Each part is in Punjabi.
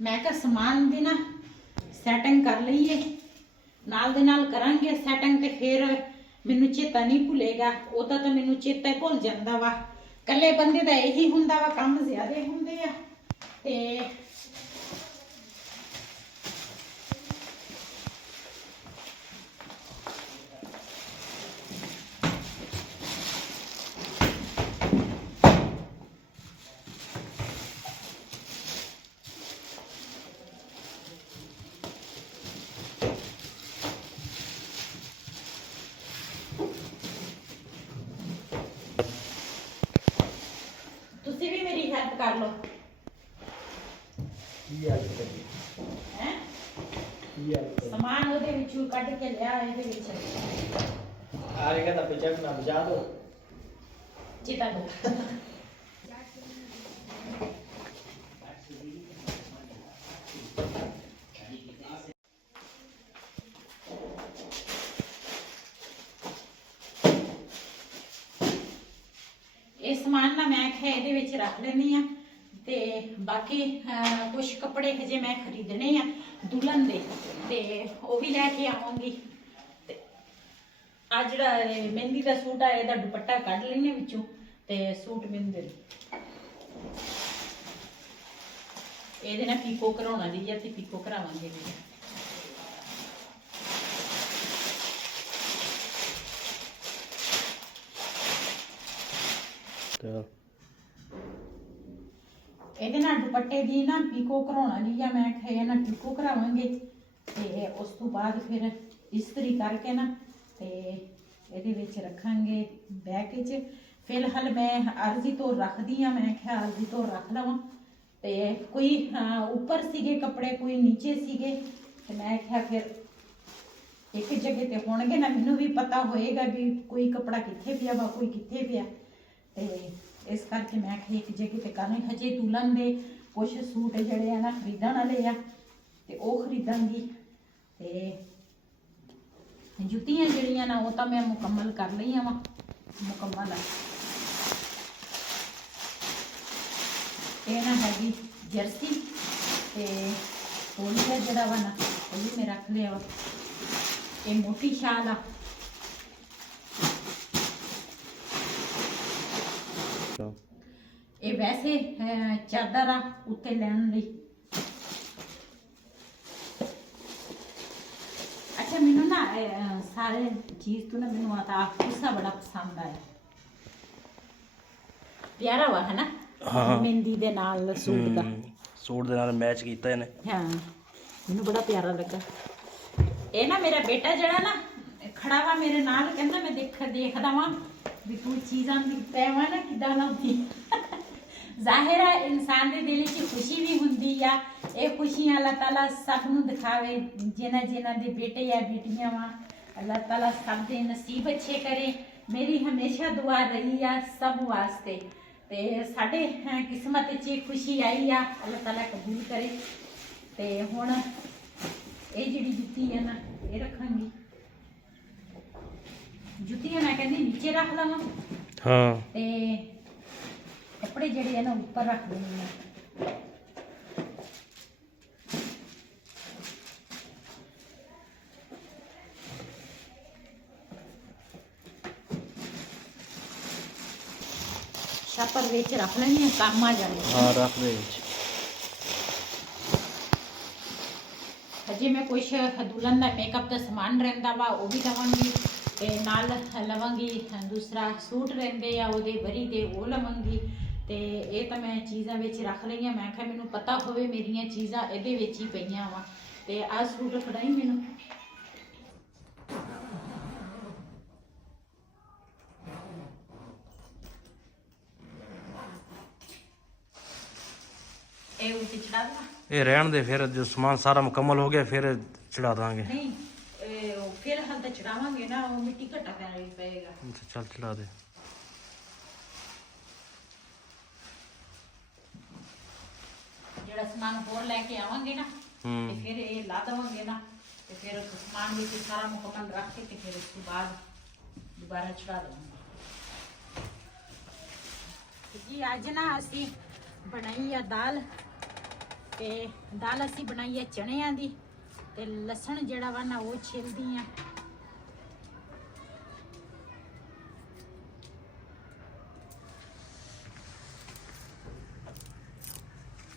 मैं कहा समान दी ना सैटिंग कर लीए, नाल दे नाल करांगे सैटिंग ते फिर मैनू चेता नहीं भुलेगा। उदा तो मैनू चेता ही भुल जाता वा। कल्ले बंदे दा यही हुंदा वा, काम ज्यादा हुंदे आ ते तुसी भी मेरी हेल्प कर लो। हैं समान ओदे विचों कढ के लिया इहदे विच आएगा तो बचा ना बचा दो चिता दो। ਇਹ ਸਮਾਨ ਨਾ ਮੈਂ ਖੇ ਇਹਦੇ ਵਿੱਚ ਰੱਖ ਲੈਣੀ ਆ ਤੇ ਬਾਕੀ ਕੁਝ ਕੱਪੜੇ ਹਜੇ ਮੈਂ ਖਰੀਦਣੇ ਆ ਦੁਲਹਨ ਦੇ ਤੇ ਉਹ ਵੀ ਲੈ ਕੇ ਆਵਾਂਗੀ। ਤੇ ਆ ਜਿਹੜਾ ਮਹਿੰਦੀ ਦਾ ਸੂਟ ਆ ਇਹਦਾ ਦੁਪੱਟਾ ਕੱਢ ਲੈਣੇ ਵਿੱਚੋਂ ਤੇ ਸੂਟ ਮੈਨੂੰ ਦੇ ਇਹਦੇ ਨਾਲ ਪੀਕੋ ਕਰਾਉਣਾ ਦੀ ਜਾਂ ਤੇ ਪੀਕੋ ਕਰਾਵਾਂਗੇ ਵੀ। ਇਹਦੇ ਨਾਲ ਦੁਪੱਟੇ ਦੀ ਨਾ ਪੀਕੋ ਕਰਾਉਣਾ ਜੀ ਜਾਂ ਮੈਂ ਖੇ ਨਾ ਪੀਕੋ ਕਰਾਵਾਂਗੇ ਤੇ ਉਸ ਤੋਂ ਬਾਅਦ ਫਿਰ ਇਸਤਰੀ ਕਰਕੇ ਨਾ ਤੇ ਇਹਦੇ ਵਿੱਚ ਰੱਖਾਂਗੇ ਬੈਗ ਵਿੱਚ। ਫਿਲਹਾਲ ਮੈਂ ਅਰਜ਼ੀ ਤੋਂ ਰੱਖਦੀ ਆ, ਮੈਂ ਕਿਹਾ ਅਰਜ਼ੀ ਤੋਂ ਰੱਖ ਲਵਾਂ ਤੇ ਕੋਈ ਉੱਪਰ ਸੀਗੇ ਕੱਪੜੇ ਕੋਈ ਨੀਚੇ ਸੀਗੇ ਤੇ ਮੈਂ ਕਿਹਾ ਫਿਰ ਇੱਕ ਜਗ੍ਹਾ ਤੇ ਹੋਣਗੇ ਨਾ, ਮੈਨੂੰ ਵੀ ਪਤਾ ਹੋਏਗਾ ਵੀ ਕੋਈ ਕੱਪੜਾ ਕਿੱਥੇ ਪਿਆ ਵਾ ਕੋਈ ਕਿੱਥੇ ਪਿਆ ਤੇ ਇਸ ਕਰਕੇ ਮੈਂ ਕਿਹਾ ਇੱਕ ਜਗ੍ਹਾ ਤੇ ਕਰਨੀ। ਹਜੇ ਦੁਲਹਨ ਦੇ ਕੁਝ ਸੂਟ ਜਿਹੜੇ ਆ ਨਾ ਖਰੀਦਣ ਵਾਲੇ ਆ ਤੇ ਉਹ ਖਰੀਦਾਂਗੀ ਤੇ ਜੁੱਤੀਆਂ ਜਿਹੜੀਆਂ ਨਾ ਉਹ ਤਾਂ ਮੈਂ ਮੁਕੰਮਲ ਕਰ ਲਈਆਂ ਵਾ ਮੁਕੰਮਲ ਆ। ਇਹ ਨਾ ਹੈਗੀ ਜਰਸੀ ਤੇ ਤੋਲੀਆ ਜਿਹੜਾ ਵਾ ਨਾ ਉਹ ਵੀ ਮੈਂ ਰੱਖ ਲਿਆ ਵਾ। ਇਹ ਮੋਟੀ ਸ਼ਾਲ ਆ ਇਹ ਵੈਸੇ ਚਾਦਰ ਆ ਉੱਤੇ ਲੈਣ ਲਈ। ਅੱਛਾ ਮੈਨੂੰ ਨਾ ਸਾਰੇ ਚੀਜ਼ ਤੋਂ ਨਾ ਮੈਨੂੰ ਆਤਾ ਕੁਸਾ ਬੜਾ ਪਸੰਦ ਆਇਆ, ਪਿਆਰਾ ਵਾ ਹੈ ਨਾ। ਹਾਂ ਮਹਿੰਦੀ ਦੇ ਨਾਲ ਸੂਟ ਦਾ ਸੂਟ ਦੇ ਨਾਲ ਮੈਚ ਕੀਤਾ ਇਹਨੇ। ਹਾਂ ਮੈਨੂੰ ਬੜਾ ਪਿਆਰਾ ਲੱਗਾ। ਇਹ ਨਾ ਮੇਰਾ ਬੇਟਾ ਜਿਹੜਾ ਨਾ ਖੜਾ ਵਾ ਮੇਰੇ ਨਾਲ, ਕਹਿੰਦਾ ਮੈਂ ਦੇਖਦਾ ਵਾਂ ਵੀ ਤੂੰ ਚੀਜ਼ਾਂ ਦੀ ਪੈਵਾ ਨਾ ਕਿੱਦਾਂ ਲਾਉਂਦੀ। ਜ਼ਾਹਿਰ ਹੈ ਇਨਸਾਨ ਦੇ ਦਿਲ 'ਚ ਖੁਸ਼ੀ ਵੀ ਹੁੰਦੀ ਆ। ਇਹ ਖੁਸ਼ੀਆਂ ਅੱਲਾਹ ਤਾਲਾ ਸਭ ਨੂੰ ਦਿਖਾਵੇ, ਜਿਨ੍ਹਾਂ ਜਿਨ੍ਹਾਂ ਦੇ ਬੇਟੇ ਆ ਬੇਟੀਆਂ ਵਾ ਅੱਲਾਹ ਤਾਲਾ ਸਭ ਦੇ ਨਸੀਬ ਅੱਛੇ ਕਰੇ। ਮੇਰੀ ਹਮੇਸ਼ਾ ਦੁਆ ਰਹੀ ਆ ਸਭ ਵਾਸਤੇ ਤੇ ਸਾਡੇ ਕਿਸਮਤ 'ਚ ਖੁਸ਼ੀ ਆਈ ਆ, ਅੱਲਾਹ ਤਾਲਾ ਕਬੂਲ ਕਰੇ। ਤੇ ਹੁਣ ਇਹ ਜਿਹੜੀ ਜੁੱਤੀ ਹੈ ਨਾ ਇਹ ਰੱਖਾਂਗੀ। ਜੁੱਤੀਆਂ ਮੈਂ ਕਹਿੰਦੀ ਨੀਚੇ ਰੱਖ ਲਵਾਂ ਹਾਂ ਤੇ ਕੱਪੜੇ ਜਿਹੜੇ ਆ ਨਾ ਉੱਪਰ ਰੱਖ ਦੇਣੇ ਆ। ਛਾਪਰ ਵਿੱਚ ਰੱਖ ਲੈਣੀ ਆ, ਕੰਮ ਆ ਜਾਣੇ। ਹਾਂ ਰੱਖ ਦੇ ਵਿੱਚ। ਹਜੇ ਮੈਂ ਕੁਛ ਦੁਲਹਨ ਦਾ ਮੇਕਅਪ ਦਾ ਸਮਾਨ ਰਹਿੰਦਾ ਵਾ ਉਹ ਵੀ ਲਵਾਂਗੀ ਤੇ ਨਾਲ ਲਵਾਂਗੀ ਦੂਸਰਾ ਸੂਟ ਰਹਿੰਦੇ ਆ ਉਹਦੇ ਵਰੀ ਦੇ ਉਹ ਲਵਾਂਗੀ ਤੇ ਇਹ ਤਾਂ ਮੈਂ ਚੀਜ਼ਾਂ ਵਿੱਚ ਰੱਖ ਲਈਆਂ। ਮੈਂ ਕਿਹਾ ਮੈਨੂੰ ਪਤਾ ਹੋਵੇ ਮੇਰੀਆਂ ਚੀਜ਼ਾਂ ਇਹਦੇ ਵਿੱਚ ਹੀ ਪਈਆਂ ਵਾ ਤੇ ਆਹ ਸੂਟ ਫੜਾਈ ਮੈਨੂੰ। ਇਹ ਉੱਤੇ ਚੜਾ ਦੇਣਾ ਇਹ ਰਹਿਣ ਦੇ, ਫਿਰ ਜੋ ਸਮਾਨ ਸਾਰਾ ਮੁਕੰਮਲ ਹੋ ਗਿਆ ਫਿਰ ਚੜਾ ਦਾਂਗੇ। ਨਹੀਂ ਫਿਰ ਹਲ ਤਾਂ ਚੜਾਵਾਂਗੇ ਨਾ, ਉਹ ਮਿੱਟੀ ਘਟਾ ਪਏਗਾ। ਚੱਲ ਚੜਾ ਦੇ। ਜਿਹੜਾ ਸਮਾਨ ਹੋਰ ਲੈ ਕੇ ਆਵਾਂਗੇ ਨਾ ਤੇ ਫਿਰ ਇਹ ਲਾ ਦੇਵਾਂਗੇ ਨਾ ਤੇ ਫਿਰ ਉਸ ਸਮਾਨ ਵਿੱਚ ਸਾਰਾ ਮੁਕੰਮਲ ਰੱਖ ਕੇ ਤੇ ਫਿਰ ਉਸ ਤੋਂ ਬਾਅਦ ਦੁਬਾਰਾ ਚੜਾ ਦੇਵਾਂਗੇ। ਜੀ ਅੱਜ ਨਾ ਅਸੀਂ ਬਣਾਈ ਆ ਦਾਲ ਤੇ ਦਾਲ ਅਸੀਂ ਬਣਾਈ ਹੈ ਚਣਿਆਂ ਦੀ ਤੇ ਲਸਣ ਜਿਹੜਾ ਵਾ ਨਾ ਉਹ ਛਿਲਦੀ ਆ।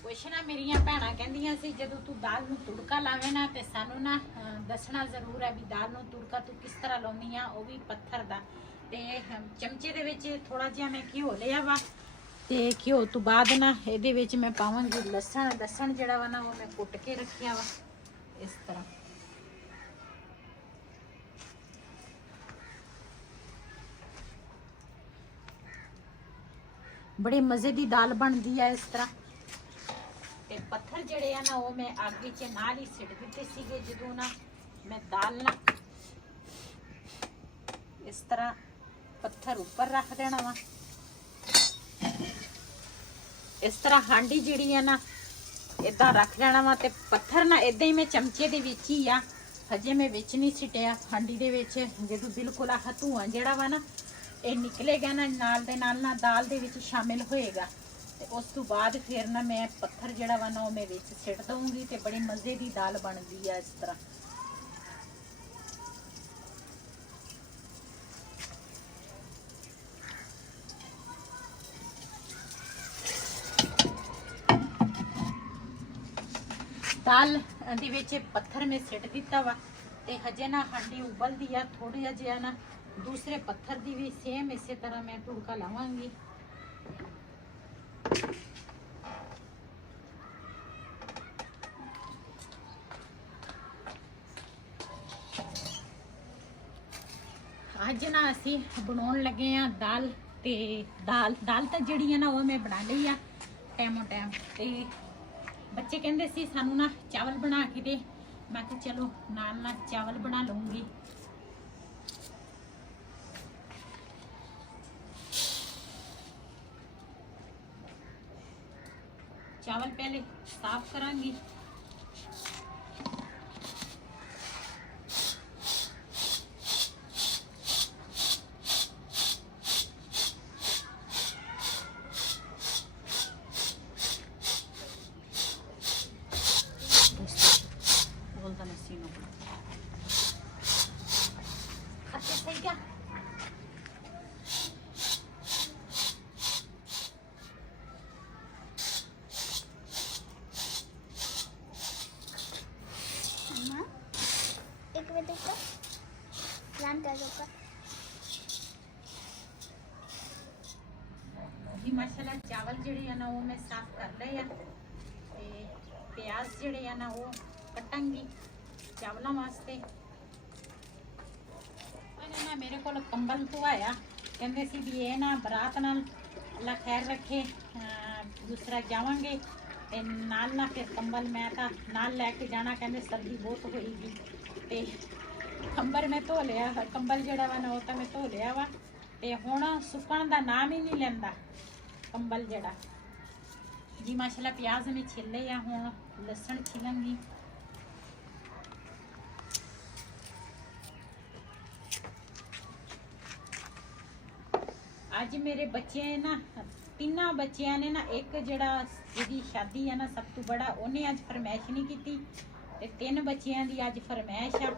ਕੁਛ ਨਾ ਮੇਰੀਆਂ ਭੈਣਾਂ ਕਹਿੰਦੀਆਂ ਸੀ ਜਦੋਂ ਤੂੰ ਦਾਲ ਨੂੰ ਤੁੜਕਾ ਲਾਵੇ ਨਾ ਤੇ ਸਾਨੂੰ ਨਾ ਦੱਸਣਾ ਜ਼ਰੂਰ ਹੈ ਵੀ ਦਾਲ ਨੂੰ ਤੁੜਕਾ ਤੂੰ ਕਿਸ ਤਰ੍ਹਾਂ ਲਾਉਣੀ ਆ, ਉਹ ਵੀ ਪੱਥਰ ਦਾ। ਤੇ ਚਮਚੇ ਦੇ ਵਿੱਚ ਥੋੜਾ ਜਿਹਾ ਮੈਂ ਘਿਓ ਲਿਆ ਵਾ ਤੇ ਘਿਓ ਤੋਂ ਬਾਅਦ ਨਾ ਇਹਦੇ ਵਿੱਚ ਮੈਂ ਪਾਵਾਂਗੀ ਲਸਣ। ਲਸਣ ਜਿਹੜਾ ਵਾ ਨਾ ਉਹ ਮੈਂ ਕੁੱਟ ਕੇ ਰੱਖਿਆ ਵਾ ਇਸ ਤਰ੍ਹਾਂ। ਬੜੇ ਮਜ਼ੇ ਦੀ ਦਾਲ ਬਣਦੀ ਆ ਇਸ ਤਰ੍ਹਾਂ। ਤੇ ਪੱਥਰ ਜਿਹੜੇ ਆ ਨਾ ਉਹ ਮੈਂ ਅੱਗ ਵਿੱਚ ਨਾਲ ਹੀ ਸਿੱਟ ਦਿੱਤੇ ਸੀਗੇ ਜਦੋਂ ਨਾ ਮੈਂ ਦਾਲ ਨਾ ਇਸ ਤਰ੍ਹਾਂ ਪੱਥਰ ਉੱਪਰ ਰੱਖ ਦੇਣਾ ਵਾ। ਇਸ ਤਰ੍ਹਾਂ ਹਾਂਡੀ ਜਿਹੜੀ ਆ ਨਾ ਇਦਾਂ ਰੱਖ ਲੈਣਾ ਵਾ ਤੇ ਪੱਥਰ ਨਾ ਇਦਾਂ ਹੀ ਮੈਂ ਚਮਚੇ ਦੇ ਵਿੱਚ ਹੀ ਆ, ਹਜੇ ਮੈਂ ਵਿੱਚ ਨਹੀਂ ਸਿੱਟਿਆ ਹਾਂਡੀ ਦੇ ਵਿੱਚ। ਜਦੋਂ ਬਿਲਕੁਲ ਆਹ ਧੂਆਂ ਜਿਹੜਾ ਵਾ ਨਾ ਇਹ ਨਿਕਲੇਗਾ ਨਾ ਨਾਲ ਦੇ ਨਾਲ ਨਾ ਦਾਲ ਦੇ ਵਿੱਚ ਸ਼ਾਮਿਲ ਹੋਏਗਾ ਤੇ ਉਸ ਤੋਂ ਬਾਅਦ ਫਿਰ ਨਾ ਮੈਂ ਪੱਥਰ ਜਿਹੜਾ ਵਾ ਨਾ ਉਹ ਮੈਂ ਵਿੱਚ ਸਿੱਟ ਦਊਂਗੀ ਤੇ ਬੜੀ ਮਜ਼ੇ ਦੀ ਦਾਲ ਬਣਦੀ ਆ ਇਸ ਤਰ੍ਹਾਂ। ਦਾਲ ਦੇ ਵਿੱਚ ਪੱਥਰ ਮੈਂ ਸਿੱਟ ਦਿੱਤਾ ਵਾ ਤੇ ਹਜੇ ਨਾ ਹਾਂਡੀ ਉਬਲਦੀ ਆ। ਥੋੜਾ ਜਿਹਾ ਨਾ ਦੂਸਰੇ ਪੱਥਰ ਦੀ ਵੀ ਸੇਮ ਇਸੇ ਤਰ੍ਹਾਂ ਮੈਂ ਤੁੜਕਾ ਲਾਵਾਂਗੀ। ਅੱਜ ਨਾ ਅਸੀਂ ਬਣਾਉਣ ਲੱਗੇ ਆ ਦਾਲ ਤੇ ਦਾਲ ਤਾਂ ਜਿਹੜੀ ਆ ਨਾ ਉਹ ਮੈਂ ਬਣਾ ਲਈ ਆ ਟਾਈਮੋ ਟਾਈਮ। ਤੇ ਬੱਚੇ ਕਹਿੰਦੇ ਸੀ ਸਾਨੂੰ ਨਾ ਚਾਵਲ ਬਣਾ ਕੇ ਦੇ, ਮੈਂ ਕਿਹਾ ਚਲੋ ਨਾਲ ਚਾਵਲ ਬਣਾ ਲਵਾਂਗੀ। चावल पहले साफ करांगी। बोलता नसीनो अच्छा सही क्या जी माशाल्लाह चावल ਜਿਹੜੇ ਆ ਨਾ ਉਹ ਮੈਂ ਸਾਫ਼ ਕਰ ਲਏ ਆ ਤੇ ਪਿਆਜ਼ ਜਿਹੜੇ ਆ ਨਾ ਉਹ ਕੱਟਾਂਗੀ ਚਾਵਲਾਂ ਵਾਸਤੇ। ਇਹਨਾਂ ਨਾ ਮੇਰੇ ਕੋਲ ਕੰਬਲ ਧਵਾਇਆ, ਕਹਿੰਦੇ ਸੀ ਵੀ ਇਹ ਨਾ ਬਰਾਤ ਨਾਲ ਅੱਲਾ ਖੈਰ ਰੱਖੇ ਦੂਸਰਾ ਜਾਵਾਂਗੇ ਤੇ ਨਾਲ ਨਾ ਫਿਰ ਕੰਬਲ ਮੈਂ ਤਾਂ ਨਾਲ ਲੈ ਕੇ ਜਾਣਾ, ਕਹਿੰਦੇ ਸਰਦੀ ਬਹੁਤ ਹੋਏਗੀ। ਤੇ ਕੰਬਲ ਮੈਂ ਧੋ ਲਿਆ, ਕੰਬਲ ਜਿਹੜਾ ਵਾ ਨਾ ਉਹ ਤਾਂ ਮੈਂ ਧੋ ਲਿਆ ਵਾ ਤੇ ਹੁਣ ਸੁੱਕਣ ਦਾ ਨਾਮ ਹੀ ਨਹੀਂ ਲੈਂਦਾ ਕੰਬਲ ਜਿਹੜਾ। ਜੀ ਮਾਸ਼ਾਅੱਲਾ ਪਿਆਜ਼ ਮੈਂ ਛਿੱਲੇ ਆ, ਹੁਣ ਲਸਣ ਛਿਲਾਂਗੀ। ਅੱਜ ਮੇਰੇ ਬੱਚੇ ਨਾ ਤਿੰਨਾਂ ਬੱਚਿਆਂ ਨੇ ਨਾ ਇੱਕ ਜਿਹੜਾ ਜਿਹਦੀ ਸ਼ਾਦੀ ਆ ਨਾ ਸਭ ਤੋਂ ਬੜਾ ਉਹਨੇ ਅੱਜ ਫਰਮਾਇਸ਼ ਨਹੀਂ ਕੀਤੀ ਤੇ ਤਿੰਨ ਬੱਚਿਆਂ ਦੀ ਅੱਜ ਫਰਮਾਇਸ਼ ਆ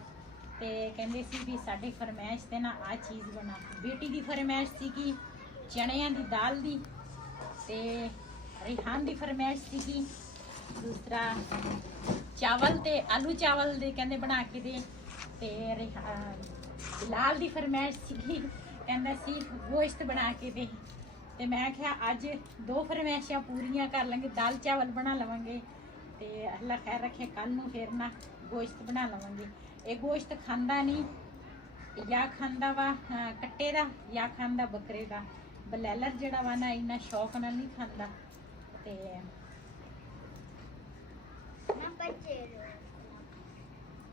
ਤੇ ਕਹਿੰਦੇ ਸੀ ਵੀ ਸਾਡੇ ਫਰਮਾਇਸ਼ ਤੇ ਨਾ ਆ ਚੀਜ਼ ਬਣਾ। ਬੇਟੀ ਦੀ ਫਰਮਾਇਸ਼ ਸੀ ਕਿ ਚਣਿਆਂ ਦੀ ਦਾਲ ਦੀ ਤੇ ਰਿਹਾਨ ਦੀ ਫਰਮਾਇਸ਼ ਸੀ ਕਿ ਦੂਸਰਾ ਚਾਵਲ ਤੇ ਆਲੂ ਚਾਵਲ ਦੇ ਕਹਿੰਦੇ ਬਣਾ ਕੇ ਦੇ ਤੇ ਲਾਲ ਦੀ ਫਰਮਾਇਸ਼ ਸੀ ਕਹਿੰਦਾ ਸੀ ਗੋਸ਼ਤ ਬਣਾ ਕੇ ਦੇ। ਤੇ ਮੈਂ ਕਿਹਾ ਅੱਜ ਦੋ ਫਰਮਾਇਸ਼ਾਂ ਪੂਰੀਆਂ ਕਰ ਲਾਂਗੇ, ਦਾਲ ਚਾਵਲ ਬਣਾ ਲਵਾਂਗੇ ਤੇ ਅੱਲਾ ਖੈਰ ਰੱਖੇ ਕੱਲ ਨੂੰ ਫਿਰ ਨਾ ਗੋਸ਼ਤ ਬਣਾ ਲਵਾਂਗੇ। ਇਹ ਗੋਸ਼ਤ ਖਾਂਦਾ ਨਹੀਂ, ਜਾਂ ਖਾਂਦਾ ਵਾ ਕੱਟੇ ਦਾ ਜਾਂ ਖਾਂਦਾ ਬੱਕਰੇ ਦਾ। ਬਲੈਲਰ ਜਿਹੜਾ ਵਾ ਨਾ ਇੰਨਾ ਸ਼ੌਕ ਨਾਲ ਨਹੀਂ ਖਾਂਦਾ। ਤੇ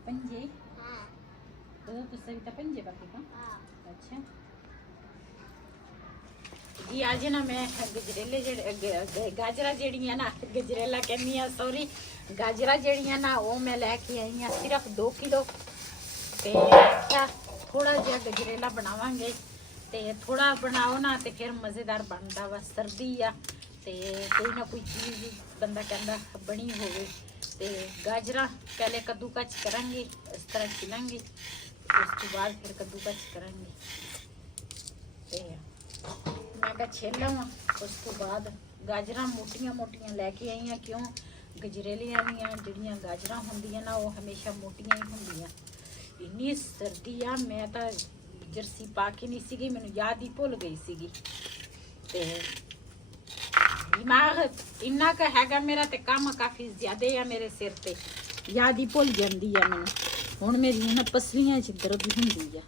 पंजे हाँ तो सविता पंजे बाकी का अच्छा जी। आज ना मैं गजरेले गाजरा जड़ियाँ ना गजरेला कहनी है सॉरी गाजरा जड़ियाँ ना वो मैं लैके आई हाँ सिर्फ 2 किलो। ते क्या थोड़ा जहा गजरेला बनावांगे ते थोड़ा बनाओ ना ते फिर मज़ेदार बनता वा। सर्दी आ ਤੇ ਕੋਈ ਨਾ ਕੋਈ ਚੀਜ਼ ਬੰਦਾ ਕਹਿੰਦਾ ਬਣੀ ਹੋਵੇ। ਤੇ ਗਾਜਰਾਂ ਪਹਿਲੇ ਕੱਦੂਕਸ ਕਰਾਂਗੇ, ਇਸ ਤਰ੍ਹਾਂ ਛਿਲਾਂਗੇ, ਉਸ ਤੋਂ ਬਾਅਦ ਫਿਰ ਕੱਦੂਕਸ ਕਰਾਂਗੇ। ਤੇ ਮੈਂ ਕਿਹਾ ਛਿਲ ਲਵਾਂ। ਉਸ ਤੋਂ ਬਾਅਦ ਗਾਜਰਾਂ ਮੋਟੀਆਂ ਲੈ ਕੇ ਆਈਆਂ, ਕਿਉਂ ਗਜਰੇਲੀਆਂ ਦੀਆਂ ਜਿਹੜੀਆਂ ਗਾਜਰਾਂ ਹੁੰਦੀਆਂ ਨਾ ਉਹ ਹਮੇਸ਼ਾ ਮੋਟੀਆਂ ਹੀ ਹੁੰਦੀਆਂ। ਇੰਨੀ ਸਰਦੀ ਆ, ਮੈਂ ਤਾਂ ਜਰਸੀ ਪਾ ਕੇ ਨਹੀਂ ਸੀਗੀ, ਮੈਨੂੰ ਯਾਦ ਹੀ ਭੁੱਲ ਗਈ ਸੀਗੀ। ਤੇ ਦਿਮਾਗ ਇੰਨਾ ਕੁ ਹੈਗਾ ਮੇਰਾ, ਤੇ ਕੰਮ ਕਾਫੀ ਜ਼ਿਆਦਾ ਆ ਮੇਰੇ ਸਿਰ ਤੇ, ਯਾਦ ਹੀ ਭੁੱਲ ਜਾਂਦੀ ਆ ਮੈਨੂੰ। ਹੁਣ ਮੇਰੀਆਂ ਨਾ ਪਸਲੀਆਂ 'ਚ ਦਰਦ ਹੁੰਦੀ ਆ।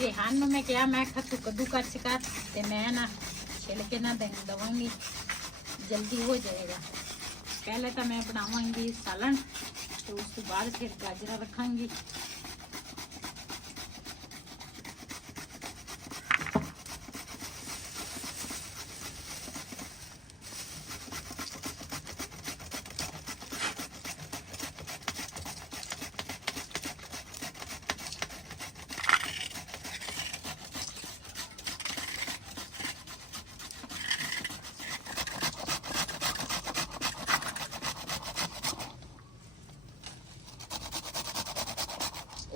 रेहान ਨੂੰ मैं क्या, मैं तू कद्दूकस कर, ते मैं ना छिल के ना दवांगी, जल्दी हो जाएगा। पहले तो मैं बनावांगी सालन, तो उस तो बाद फिर गाजरा रखांगी।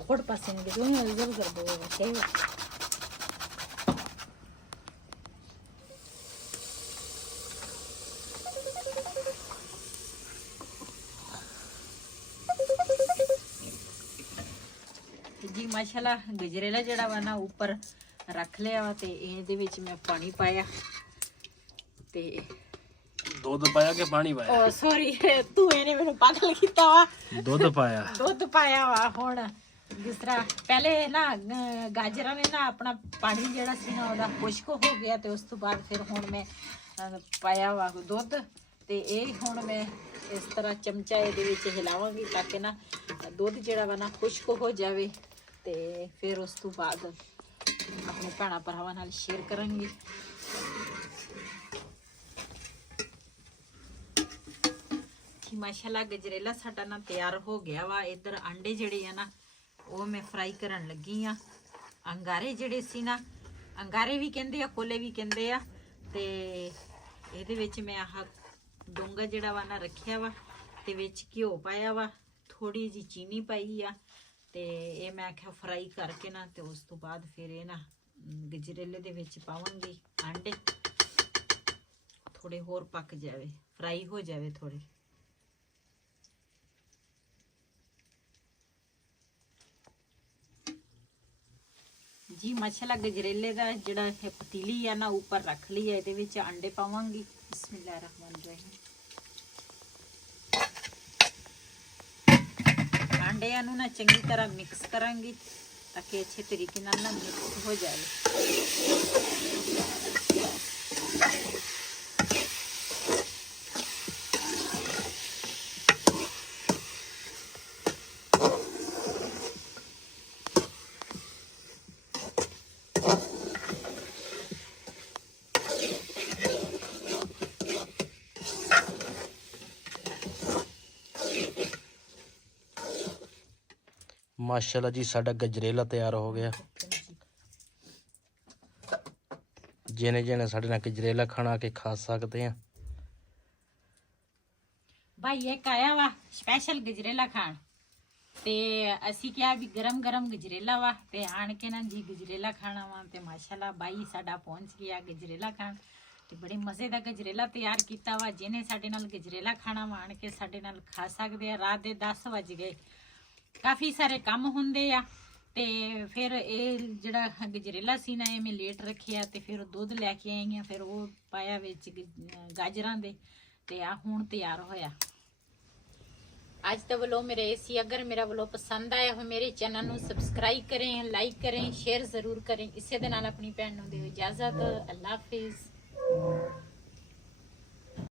और passing gitu nih udah berbuat cewek. जी माशाल्लाह गजरेला जड़ा वा ना ऊपर रख लिया वा, ते ਇਹਦੇ ਵਿੱਚ ਮੈਂ ਪਾਣੀ ਪਾਇਆ ਤੇ दूध पाया के पानी पाया? ओ सॉरी, तू ਇਹਨੇ ਮੈਨੂੰ ਪਾਗਲ ਕੀਤਾ ਵਾ। दूध पाया? ਦੁੱਧ ਪਾਇਆ ਵਾ। ਹੁਣ ਜਿਸ ਤਰ੍ਹਾਂ ਪਹਿਲੇ ਨਾ ਗਾਜਰਾਂ ਨੇ ਨਾ ਆਪਣਾ ਪਾਣੀ ਜਿਹੜਾ ਸੀ ਨਾ ਉਹਦਾ ਖੁਸ਼ਕ ਹੋ ਗਿਆ, ਤੇ ਉਸ ਤੋਂ ਬਾਅਦ ਫਿਰ ਹੁਣ ਮੈਂ ਪਾਇਆ ਵਾ ਦੁੱਧ। ਤੇ ਇਹ ਹੁਣ ਮੈਂ ਇਸ ਤਰ੍ਹਾਂ ਚਮਚਾ ਇਹਦੇ ਵਿੱਚ ਹਿਲਾਵਾਂਗੀ ਤਾਂ ਕਿ ਨਾ ਦੁੱਧ ਜਿਹੜਾ ਵਾ ਨਾ ਖੁਸ਼ਕ ਹੋ ਜਾਵੇ। ਤੇ ਫਿਰ ਉਸ ਤੋਂ ਬਾਅਦ ਆਪਣੇ ਭੈਣਾਂ ਭਰਾਵਾਂ ਨਾਲ ਸ਼ੇਅਰ ਕਰਾਂਗੀ। ਮਾਸ਼ਾਅੱਲਾ ਗਜਰੇਲਾ ਸਾਡਾ ਨਾ ਤਿਆਰ ਹੋ ਗਿਆ ਵਾ। ਇੱਧਰ ਆਂਡੇ ਜਿਹੜੇ ਆ ਨਾ ਉਹ ਮੈਂ ਫਰਾਈ ਕਰਨ ਲੱਗੀ ਆ। ਅੰਗਾਰੇ ਜਿਹੜੇ ਸੀ ਨਾ, ਅੰਗਾਰੇ ਵੀ ਕਹਿੰਦੇ ਆ, ਕੋਲੇ ਵੀ ਕਹਿੰਦੇ ਆ। ਤੇ ਇਹਦੇ ਵਿੱਚ ਮੈਂ ਆਹ ਡੋਂਗਾ ਜਿਹੜਾ ਵਾ ਨਾ ਰੱਖਿਆ ਵਾ, ਤੇ ਵਿੱਚ ਘਿਓ ਪਾਇਆ ਵਾ, ਥੋੜੀ ਜੀ ਚੀਨੀ ਪਾਈ ਆ। ਤੇ ਇਹ ਮੈਂ ਆਖਿਆ ਫਰਾਈ ਕਰਕੇ ਨਾ, ਤੇ ਉਸ ਤੋਂ ਬਾਅਦ ਫਿਰ ਇਹ ਨਾ ਗਜਰੇਲੇ ਦੇ ਵਿੱਚ ਪਾਵਾਂਗੀ ਆਂਡੇ, ਥੋੜੇ ਹੋਰ ਪੱਕ ਜਾਵੇ, ਫਰਾਈ ਹੋ ਜਾਵੇ ਥੋੜੇ। जी माशाल्लाह गजरेले का जड़ा है पतीली है ना ऊपर रख ली है, ਇਹਦੇ ਵਿੱਚ अंडे पावांगी। बिस्मिल्लाहिर्रहमानिर्रहीम। अंडियां ਨੂੰ ना चंगी तरह मिक्स करांगी ताकि अच्छे तरीके नाल ना मिक्स हो जाए। माशाल्लाह जी साडा गजरेला तैयार हो गया। जिन्हें जिन्हें साडे नाल गजरेला खाना के खा सकते हैं। भाई एक आया वा स्पेशल गजरेला खान, ते असी क्या भी गरम गरम गजरेला वा, ते आन के ना जी गजरेला खाना वा। ते माशाल्लाह भाई साडा पहुंच गया गजरेला खान, ते बड़े मजे दा गजरेला तैयार किया वा। जिन्हें साडे नाल गजरेला खाना वा आन के साडे नाल खा सकते हैं। रात दे 10 बज गए, काफ़ी सारे काम होंदे आ। ते फिर ये जड़ा गजरेला सी ना मैं लेट रखिया, ते फिर दुध लैके आई हाँ, फिर वो पाया विच गाजरां दे, ते आ हुण तैयार होया। आज दा व्लॉग मेरा ऐसी, अगर मेरा व्लॉग पसंद आया हो मेरे चैनल नू सबसक्राइब करें, लाइक करें, शेयर जरूर करें। इसे दे नाल अपनी भैन नू दिओ इजाजत। अल्लाह हाफिज़।